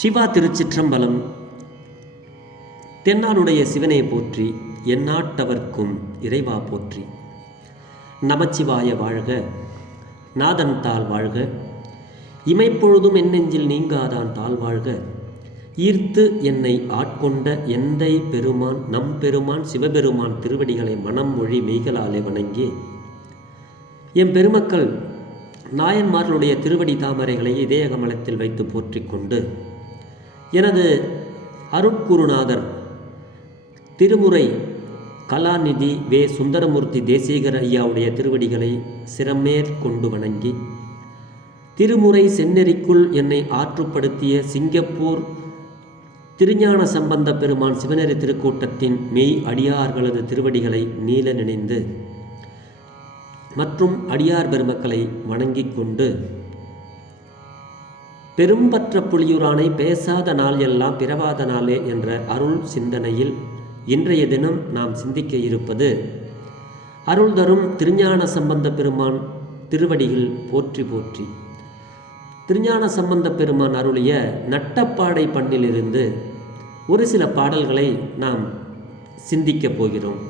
சிவா திருச்சிற்றம்பலம். தென்னாடுடைய சிவனை போற்றி, எந்நாட்டவர்க்கும் இறைவா போற்றி. நமச்சிவாய வாழ்க, நாதன் தாள் வாழ்க, இமைப்பொழுதும் என் நெஞ்சில் நீங்காதான் தாழ் வாழ்க. ஈர்த்து என்னை ஆட்கொண்ட எந்தை பெருமான் நம் பெருமான் சிவபெருமான் திருவடிகளை மனம் மொழி மெய்களாலே வணங்கி, எம் பெருமக்கள் நாயன்மார்களுடைய திருவடி தாமரைகளை இதய கமலத்தில் வைத்து போற்றிக் கொண்டு, எனது அருட்குருநாதர் திருமுறை கலாநிதி வே சுந்தரமூர்த்தி தேசிகர் ஐயாவுடைய திருவடிகளை சிரமேற் கொண்டு வணங்கி, திருமுறை செந்நெறிக்குள் என்னை ஆற்றுப்படுத்திய சிங்கப்பூர் திருஞான சம்பந்த பெருமான் சிவநெறி திருக்கூட்டத்தின் மெய் அடியார்களது திருவடிகளை நீல நினைந்து மற்றும் அடியார் பெருமக்களை வணங்கிக் கொண்டு, பெரும்பற்ற புலியூரானை பேசாத நாள் எல்லாம் பிறவாத நாளே என்ற அருள் சிந்தனையில் இன்றைய தினம் நாம் சிந்திக்க இருப்பது அருள் தரும் திருஞான சம்பந்த பெருமான் திருவடியில் போற்றி போற்றி. திருஞான சம்பந்த பெருமான் அருளிய நட்டப்பாடை பண்ணிலிருந்து ஒரு சில பாடல்களை நாம் சிந்திக்கப் போகிறோம்.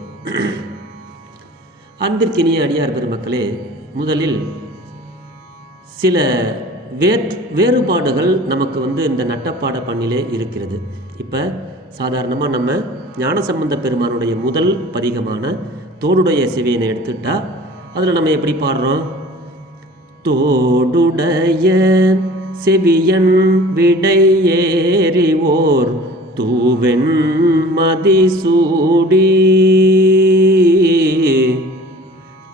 அன்பிற்கினிய அடியார் பெருமக்களே, முதலில் சில வேறுபாடுகள் நமக்கு இந்த நட்டப்பாட பண்ணிலே இருக்கிறது. இப்போ சாதாரணமாக நம்ம ஞானசம்பந்த பெருமானுடைய முதல் பதிகமான தோடுடைய சிவியனை எடுத்துட்டா அதில் நம்ம எப்படி பாடுறோம்? தோடுடைய செவியன் விடை ஏறிவோர் தூவெண் மதிசூடி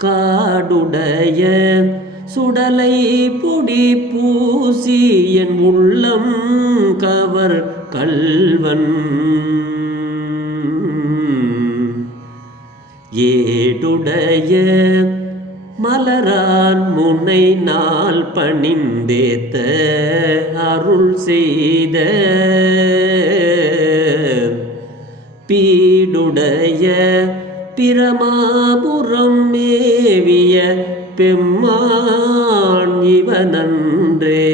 காடுடைய சுடலை பொடி பூசி என் உள்ளம் கவர் கல்வன் ஏடுடைய மலரான் முனை நாள் பணிந்தேத்த அருள் செய்த பீடுடைய பிரமாபுரம் மேவிய பெம்மான் இவனன்றே.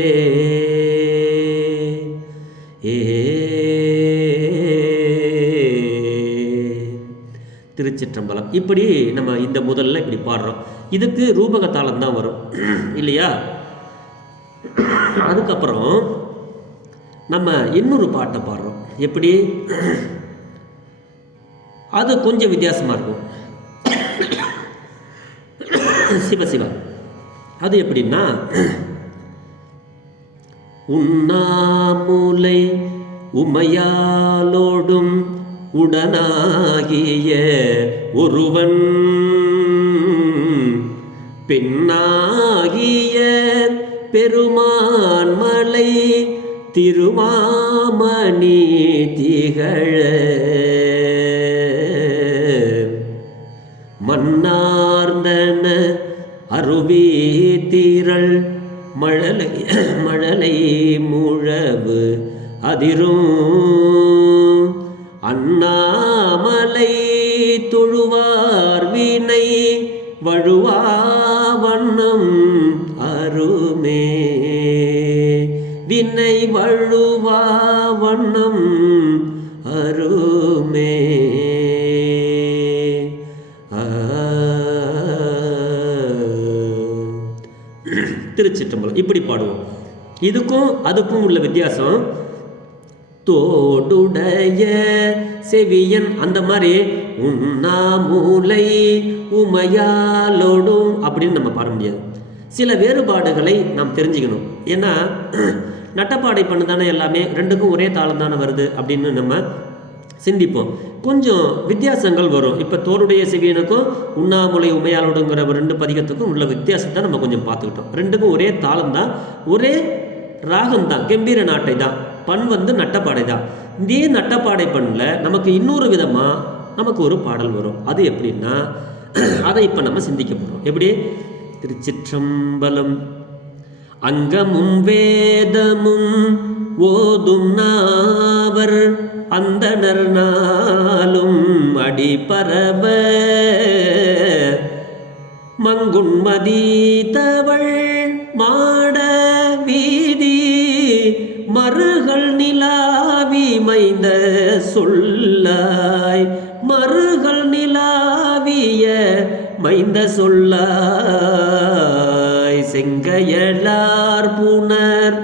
திருச்சிற்றம்பலம். இப்படி நம்ம இந்த முதல்ல இப்படி பாடுறோம். இதுக்கு ரூபகத்தாளம் தான் வரும் இல்லையா? அதுக்கப்புறம் நம்ம இன்னொரு பாட்டை பாடுறோம். எப்படி? அது கொஞ்சம் வித்தியாசமாக இருக்கும். சிவசிவா. அது எப்படின்னா, உண்ணாமுலை உமையாலோடும் உடனாகிய ஒருவன் பெண்ணாகிய பெருமான் மலை திருமாமணி திகழ மன்னார்ந்தன அருவி திரள் மழலை முழவு அதிரும் அண்ணாமலை தொழுவார் வினை வழுவா வண்ணம் அருமே வினை வழுவா வண்ணம் அருமே. திருச்சிற்றம்பலம். இப்படி பாடுவோம். இதுக்கும் அதுக்கும் உள்ள வித்தியாசம், தோடுடைய செவியன் அந்த மாதிரி உண்ணாமூலை உமையாலோடும் அப்படின்னு நம்ம பாட முடியாது. சில வேறுபாடுகளை நாம் தெரிஞ்சுக்கணும். ஏன்னா நட்டப்பாடை பண்ணு தானே எல்லாமே, ரெண்டுக்கும் ஒரே தாளம் தானே வருது அப்படின்னு நம்ம சிந்திப்போம். கொஞ்சம் வித்தியாசங்கள் வரும். இப்போ தோடுடைய செவியனுக்கும் உண்ணாமுலை உமையாலோடுங்கிற ரெண்டு பதிகத்துக்கும் உள்ள வித்தியாசத்தை நம்ம கொஞ்சம் பார்த்துக்கிட்டோம். ரெண்டுக்கும் ஒரே தாளம் தான், ஒரே ராகம் தான், கம்பீர நாட்டை தான், பண் நட்டப்பாடை தான். இதே நட்டப்பாடை பண்ணில் நமக்கு இன்னொரு விதமாக நமக்கு ஒரு பாடல் வரும். அது எப்படின்னா, அதை இப்போ நம்ம சிந்திக்க போகிறோம். எப்படி? திருச்சிற்றம்பலம். அங்கமும் வேதமும் ஓதும் நாவர் அந்தணர் நாளும் அடிபரவ மங்குண்மதி தவள் மாட வீதி மருகள் நிலாவி மைந்த சொல்லாய், மருகள் நிலாவிய மைந்த சொல்லாய், செங்கையலார் புனர்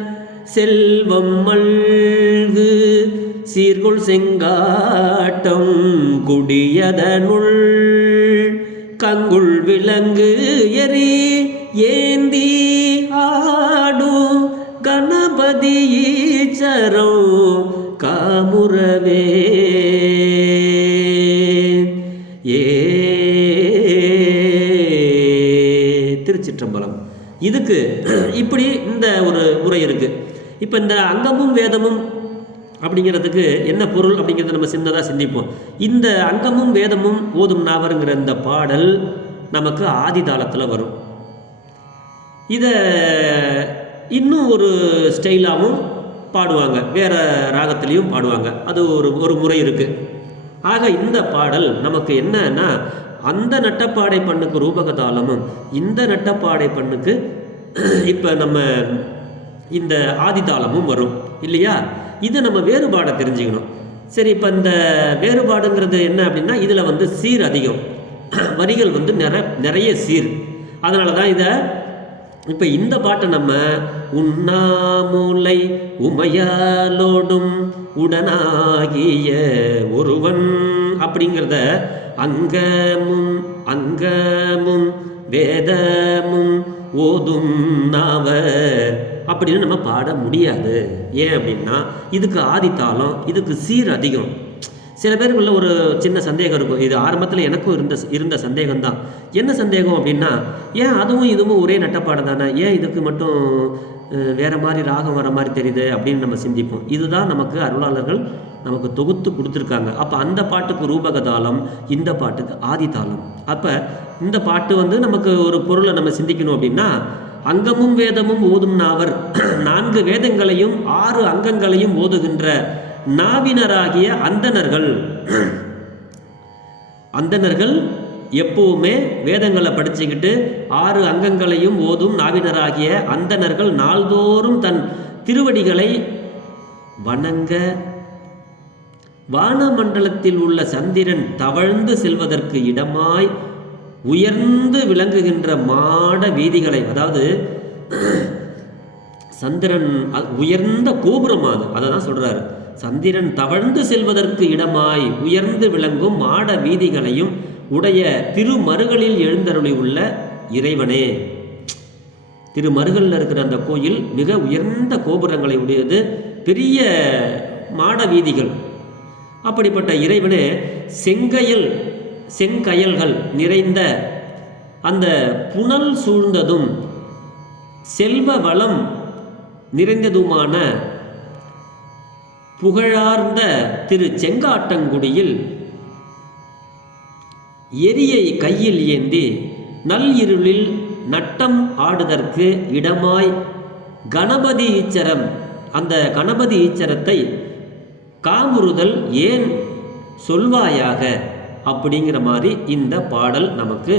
செல்வம் மல்கு சீர்கொள் செங்காட்டம் குடியதனுள் கங்குள் விலங்கு எரி ஏந்தி ஆடும் கணபதி ஈச்சரம் காமுறவே. திருச்சிற்றம்பலம். இதுக்கு இப்படி இந்த ஒரு முறை இருக்கு. இப்போ இந்த அங்கமும் வேதமும் அப்படிங்கிறதுக்கு என்ன பொருள் அப்படிங்கிறத நம்ம சின்னதாக சிந்திப்போம். இந்த அங்கமும் வேதமும் ஓதும் நாவருங்கிற இந்த பாடல் நமக்கு ஆதி தாளத்தில் வரும். இதை இன்னும் ஒரு ஸ்டைலாகவும் பாடுவாங்க, வேறு ராகத்துலேயும் பாடுவாங்க. அது ஒரு முறை இருக்குது. ஆக இந்த பாடல் நமக்கு என்னன்னா, அந்த நட்டப்பாடை பண்ணுக்கு ரூபக தாளமும் இந்த நட்டப்பாடை பண்ணுக்கு இப்போ நம்ம இந்த ஆதி தாளமும் வரும் இல்லையா? இதை நம்ம வேறுபாடை தெரிஞ்சுக்கணும். சரி, இப்போ இந்த வேறுபாடுங்கிறது என்ன அப்படின்னா, இதில் வந்து சீர் அதிகம், வரிகள் வந்து நிறைய சீர். அதனால தான் இதை இப்போ இந்த பாட்டை நம்ம உண்ணாமுலை உமையாலோடும் உடனாகிய ஒருவன் அப்படிங்கிறத அங்கமும் அங்கமும் வேதமும் ஓதும் நாவர் அப்படின்னு நம்ம பாட முடியாது. ஏன் அப்படின்னா இதுக்கு ஆதித்தாளம், இதுக்கு சீர் அதிகம். சில பேருக்குள்ள ஒரு சின்ன சந்தேகம் இருக்கும். இது ஆரம்பத்தில் எனக்கும் இருந்த சந்தேகம் தான். என்ன சந்தேகம் அப்படின்னா, ஏன் அதுவும் இதுவும் ஒரே நட்டப்பாடம் தானே, ஏன் இதுக்கு மட்டும் வேறு மாதிரி ராகம் வர மாதிரி தெரியுது அப்படின்னு நம்ம சிந்திப்போம். இதுதான் நமக்கு அருளாளர்கள் நமக்கு தொகுத்து கொடுத்துருக்காங்க. அப்போ அந்த பாட்டுக்கு ரூபக தாளம், இந்த பாட்டுக்கு ஆதி தாளம். அப்போ இந்த பாட்டு வந்து நமக்கு ஒரு பொருளை நம்ம சிந்திக்கணும் அப்படின்னா, அங்கமும் வேதமும் ஓதும் நாவர் 4 வேதங்களையும் 6 அங்கங்களையும் ஓதுகின்ற நாவினராகிய அந்தணர்கள் எப்பவுமே வேதங்களை படிச்சுக்கிட்டு 6 அங்கங்களையும் ஓதும் நாவினராகிய அந்தணர்கள் நாள்தோறும் தன் திருவடிகளை வணங்க வானமண்டலத்தில் உள்ள சந்திரன் தவழ்ந்து செல்வதற்கு இடமாய் உயர்ந்து விளங்குகின்ற மாட வீதிகளை, அதாவது சந்திரன் உயர்ந்த கோபுரம், அதை தான் சொல்றாரு. சந்திரன் தவழ்ந்து செல்வதற்கு இடமாய் உயர்ந்து விளங்கும் மாட வீதிகளையும் உடைய திருமருகளில் எழுந்தருளி உள்ள இறைவனே. திருமருகலில் இருக்கிற அந்த கோயில் மிக உயர்ந்த கோபுரங்களை உடையது, பெரிய மாட வீதிகள். அப்படிப்பட்ட இறைவனே செங்கயல்கள் நிறைந்த அந்த புனல் சூழ்ந்ததும் செல்வ வளம் நிறைந்ததுமான புகழார்ந்த திரு செங்காட்டங்குடியில் எரியை கையில் ஏந்தி நள்ளிருளில் நட்டம் ஆடுதற்கு இடமாய் கணபதி ஈச்சரம், அந்த கணபதி ஈச்சரத்தை காமுறுதல் ஏன் சொல்வாயாக அப்படிங்கிற மாதிரி இந்த பாடல் நமக்கு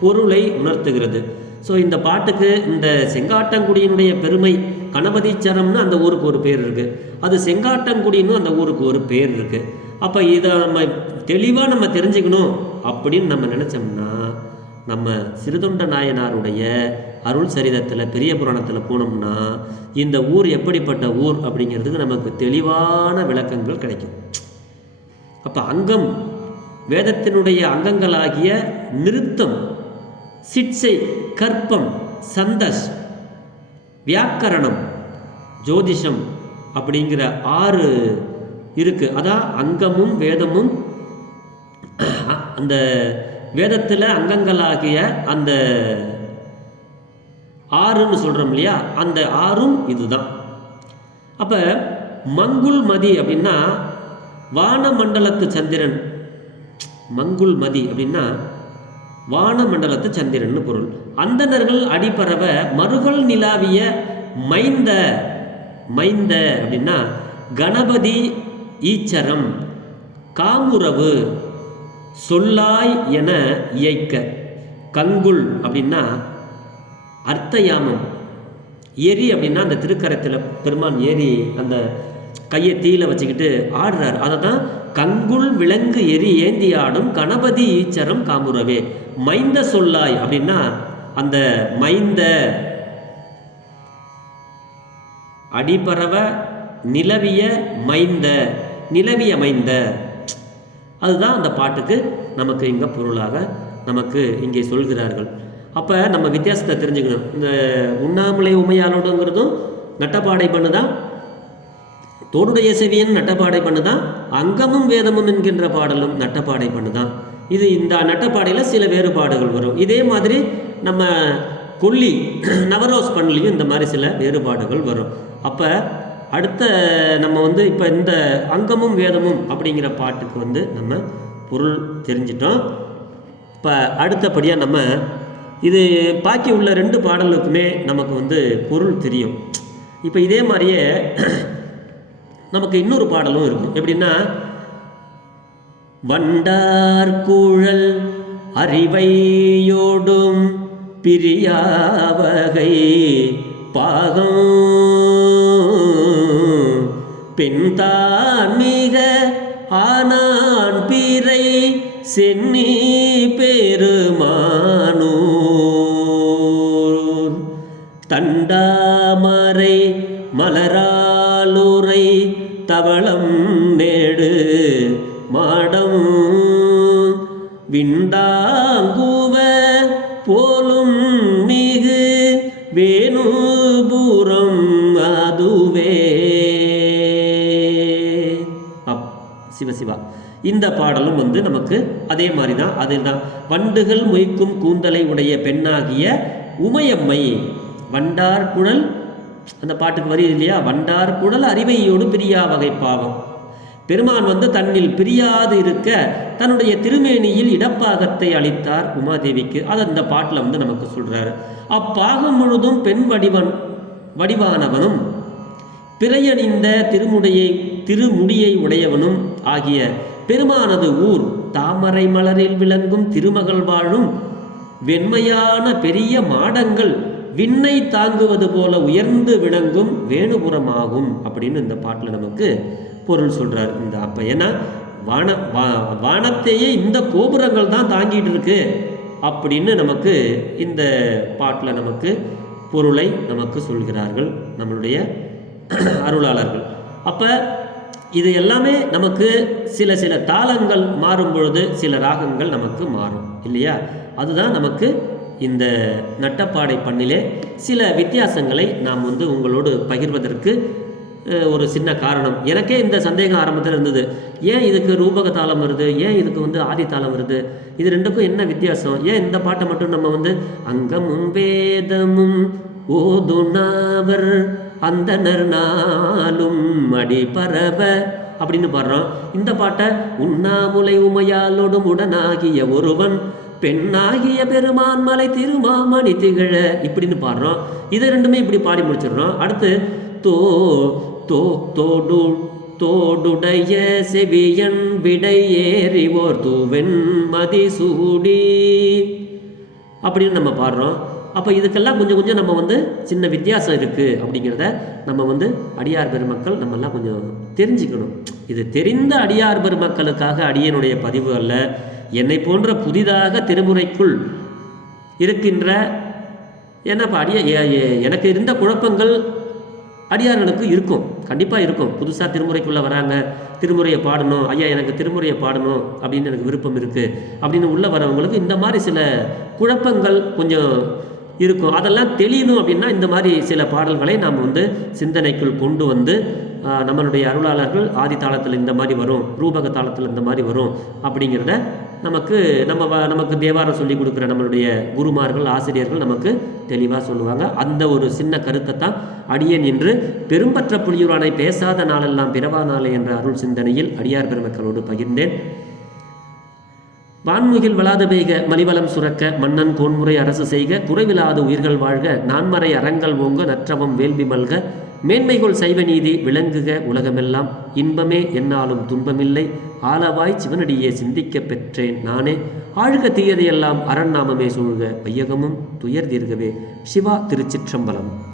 பொருளை உணர்த்துகிறது. ஸோ இந்த பாட்டுக்கு இந்த செங்காட்டங்குடியினுடைய பெருமை, கணபதீச்சரம்னு அந்த ஊருக்கு ஒரு பேர் இருக்குது, அது செங்காட்டங்குடின்னு அந்த ஊருக்கு ஒரு பேர் இருக்குது. அப்போ இதை நம்ம தெளிவாக நம்ம தெரிஞ்சுக்கணும் அப்படின்னு நம்ம நினச்சோம்னா, நம்ம சிறுதொண்ட நாயனாருடைய அருள் சரிதத்தில் பெரிய புராணத்தில் போனோம்னா இந்த ஊர் எப்படிப்பட்ட ஊர் அப்படிங்கிறதுக்கு நமக்கு தெளிவான விளக்கங்கள் கிடைக்கும். அப்போ அங்கம், வேதத்தினுடைய அங்கங்களாகிய நிருத்தம், சிட்சை, கற்பம், சந்தஸ், வியாக்கரணம், ஜோதிஷம் அப்படிங்கிற 6 இருக்கு. அதான் அங்கமும் வேதமும். அந்த வேதத்தில் அங்கங்களாகிய அந்த 6ன்னு சொல்கிறோம் இல்லையா, அந்த 6ம் இதுதான். அப்போ மங்குல் மதி அப்படின்னா வானமண்டலத்து சந்திரன். மங்குல் மதி அப்படின்னா வானமண்டலத்து சந்திரன் பொருள். அந்தணர்கள் அடிபரவ மருகள் நிலாவிய மைந்த அப்படின்னா கணபதி ஈச்சரம் காமுறவு சொல்லாய் என இயக்க. கங்குல் அப்படின்னா அர்த்தயாமம், எரி அப்படின்னா அந்த திருக்கரத்தில் பெருமான் ஏறி அந்த கையை தீயில வச்சுக்கிட்டு ஆடுறார். அதை தான் கங்குள் விலங்கு எரி ஏந்தி ஆடும் கணபதி ஈச்சரம் காமுறவே. மைந்த சொல்லாய் அப்படின்னா அந்த மைந்த அடிபரவ நிலவிய மைந்த, நிலவிய மைந்த, அதுதான் அந்த பாட்டுக்கு நமக்கு இங்கே பொருளாக நமக்கு இங்கே சொல்கிறார்கள். அப்போ நம்ம வித்தியாசத்தை தெரிஞ்சுக்கணும். இந்த உண்ணாமலை உமையாளோடுங்கிறதும் நட்டப்பாடை பண்ணுதான், தோடுடைய செவியன் நட்டப்பாடை பண்ணுதான், அங்கமும் வேதமும் என்கின்ற பாடலும் நட்டப்பாடை பண்ணுதான். இது இந்த நட்டப்பாடையில் சில வேறுபாடுகள் வரும். இதே மாதிரி நம்ம கொல்லி நவரோஸ் பண்ணலையும் இந்த மாதிரி சில வேறுபாடுகள் வரும். அப்போ அடுத்த நம்ம இப்போ இந்த அங்கமும் வேதமும் அப்படிங்கிற பாட்டுக்கு நம்ம பொருள் தெரிஞ்சிட்டோம். இப்போ அடுத்தபடியாக நம்ம இது பாக்கி உள்ள 2 பாடலுக்குமே நமக்கு பொருள் தெரியும். இப்போ இதே மாதிரியே நமக்கு இன்னொரு பாடலும் இருக்கும். எப்படின்னா, வண்டார் கூழல் அறிவையோடும் பிரியாவகை பாகம் பெண்தான் மிக ஆனான் பிறை சென்னி பெருமானூர் தண்டாமரை மலராலுரை தவளம் நேடு மாடம் விண்டாங்குவ போலும் மிகு வேணுபுரம் அதுவே. சிவசிவா. இந்த பாடலும் நமக்கு அதே மாதிரி தான். அதுதான் வண்டுகள் மொய்க்கும் கூந்தலை உடைய பெண்ணாகிய உமையம்மை. வண்டார் குழல், அந்த பாட்டுக்கு வருது இல்லையா, வண்டார் குழல் அறிவையோடு பிரியா வகை பாவம். பெருமான் தன்னில் பிரியாது இருக்க தன்னுடைய திருமேனியில் இடப்பாகத்தை அளித்தார் உமாதேவிக்கு. அது அந்த பாட்டில் நமக்கு சொல்றாரு. அப்பாகம் முழுதும் பெண் வடிவானவனும் பிறையணிந்த திருமுடியை உடையவனும் ஆகிய பெருமானது ஊர் தாமரை மலரில் விளங்கும் திருமகள் வாழும் வெண்மையான பெரிய மாடங்கள் விண்ணை தாங்குவது போல உயர்ந்து விளங்கும் வேணுபுரமாகும் அப்படின்னு இந்த பாட்டில் நமக்கு பொருள் சொல்றார். இந்த அப்ப ஏன்னா வானத்தையே இந்த கோபுரங்கள் தான் தாங்கிட்டு இருக்கு அப்படின்னு நமக்கு இந்த பாட்டில் நமக்கு பொருளை நமக்கு சொல்கிறார்கள் நம்மளுடைய அருளாளர்கள். அப்ப இது எல்லாமே நமக்கு சில தாளங்கள் மாறும் பொழுது சில ராகங்கள் நமக்கு மாறும் இல்லையா. அதுதான் நமக்கு இந்த நட்டப்பாடை பண்ணிலே சில வித்தியாசங்களை நாம் உங்களோடு பகிர்வதற்கு ஒரு சின்ன காரணம். எனக்கே இந்த சந்தேகம் ஆரம்பத்தில் இருந்தது. ஏன் இதுக்கு ரூபக தாளம் வருது, ஏன் இதுக்கு ஆதி தாளம் வருது, இது ரெண்டுக்கும் என்ன வித்தியாசம், ஏன் இந்த பாட்டை மட்டும் நம்ம அங்கமும் வேதமும் ஓதுனாவர் அந்தனர் நாளும் அடிபரவ அப்படின்னு பாடுறோம். இந்த பாட்டை உண்ணாமுலை உமையாலோடும் உடனாகிய ஒருவன் பெண்ணாகிய பெருமான் மலை திருமாமணி திகழ இப்படின்னு பாடுறோம். இதை ரெண்டுமே இப்படி பாடி முடிச்சிடுறோம். அடுத்து தோடுடைய செவியன் விடை ஏறிவோர் தூவெண் மதிசூடி அப்படின்னு நம்ம பாடுறோம். அப்போ இதுக்கெல்லாம் கொஞ்சம் நம்ம சின்ன வித்தியாசம் இருக்குது அப்படிங்கிறத நம்ம அடியார் பெருமக்கள் நம்மெல்லாம் கொஞ்சம் தெரிஞ்சுக்கணும். இது தெரிந்த அடியார் பெருமக்களுக்காக அடியனுடைய பதிவு அல்ல. என்னை போன்ற புதிதாக திருமுறைக்குள் இருக்கின்ற, ஏன்னா இப்போ எனக்கு இருந்த குழப்பங்கள் அடியார்களுக்கு இருக்கும், கண்டிப்பாக இருக்கும். புதுசாக திருமுறைக்குள்ளே வராங்க, திருமுறையை பாடணும், ஐயா எனக்கு திருமுறையை பாடணும் அப்படின்னு எனக்கு விருப்பம் இருக்குது அப்படின்னு உள்ளே வரவங்களுக்கு இந்த மாதிரி சில குழப்பங்கள் கொஞ்சம் இருக்கும். அதெல்லாம் தெளியணும் அப்படின்னா இந்த மாதிரி சில பாடல்களை நாம் சிந்தனைக்குள் கொண்டு நம்மளுடைய அருளாளர்கள் ஆதி தாளத்தில் இந்த மாதிரி வரும், ரூபக தாளத்தில் இந்த மாதிரி வரும் அப்படிங்கிறத நமக்கு தேவாரம் சொல்லி கொடுக்குற நம்மளுடைய குருமார்கள் ஆசிரியர்கள் நமக்கு தெளிவாக சொல்லுவாங்க. அந்த ஒரு சின்ன கருத்தை தான் அடியேன் என்று பெரும்பற்ற புலியூரானை பேசாத நாளெல்லாம் பிறவா நாளே என்ற அருள் சிந்தனையில் அடியார் பெருமக்களோடு பகிர்ந்தேன். வான்முகில் வளாது பெய்க மலிவலம் சுரக்க மன்னன் கோன்முறை அரசு செய்க குறைவிலாத உயிர்கள் வாழ்க நான்மறை அறங்கள் ஓங்க நற்றவம் வேள்வி மல்க மேன்மைகொள் சைவ நீதி விளங்குக உலகமெல்லாம் இன்பமே என்னாலும் துன்பமில்லை ஆலவாய் சிவனடியே சிந்திக்க பெற்றேன் நானே ஆழ்க தீயதையெல்லாம் அரண்நாமமே சூழ்க வையகமும் துயர் தீர்கவே. சிவா திருச்சிற்றம்பலம்.